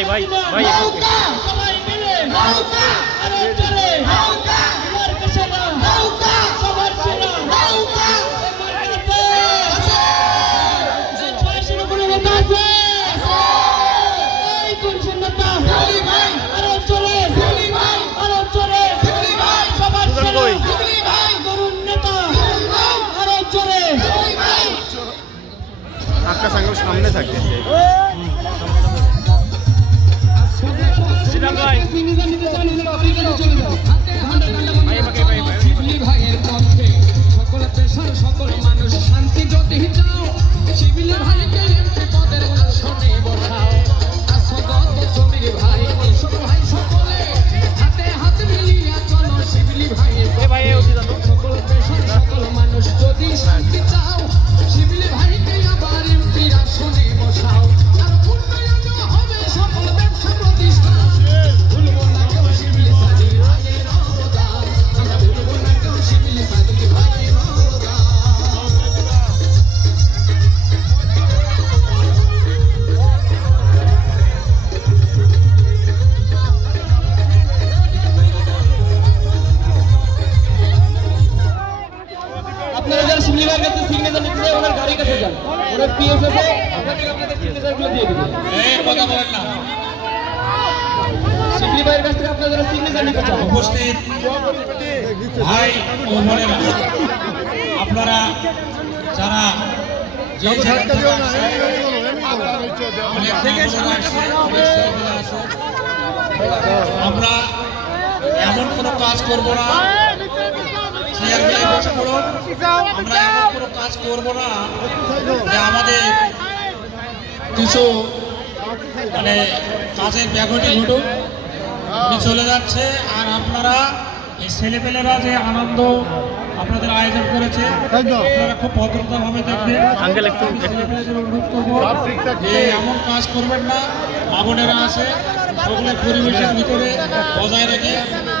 ভাই ভাই ভাই সামনে থাকতেছে সকল মানুষ শান্তি যদি আপনারা সিগনেচার কাছে সিগনেচার নিতে চাই ওনার গাড়ির কাছে যান। ওনার পিএস আছে ওখান থেকে আপনাদের সিগনেচারগুলো দিয়ে দেবেন। কথা বলেন না। সিগনি ভাইয়ের কাছ থেকে আপনারা যারা সিগনেচার নিতে চান উপস্থিত। ভাই ও আপনারা যে। আমরা এমন কোনো কাজ করব না চেয়ারগুলো বসে। আমরা এমন কোনো কাজ করব না যে আমাদের কিছু মানে কাজের ব্যাঘটি ঘটুক চলে যাচ্ছে আর আপনারা এই ছেলেপেলেরা যে আনন্দ আপনাদের আয়োজন করেছে আপনারা খুব ভদ্রতা ভাবে দেখবেন ছেলেপেলেদের অনুরোধ করব এমন কাজ করবেন না মা আছে সকলে পরিবেশের ভিতরে বজায় রেখে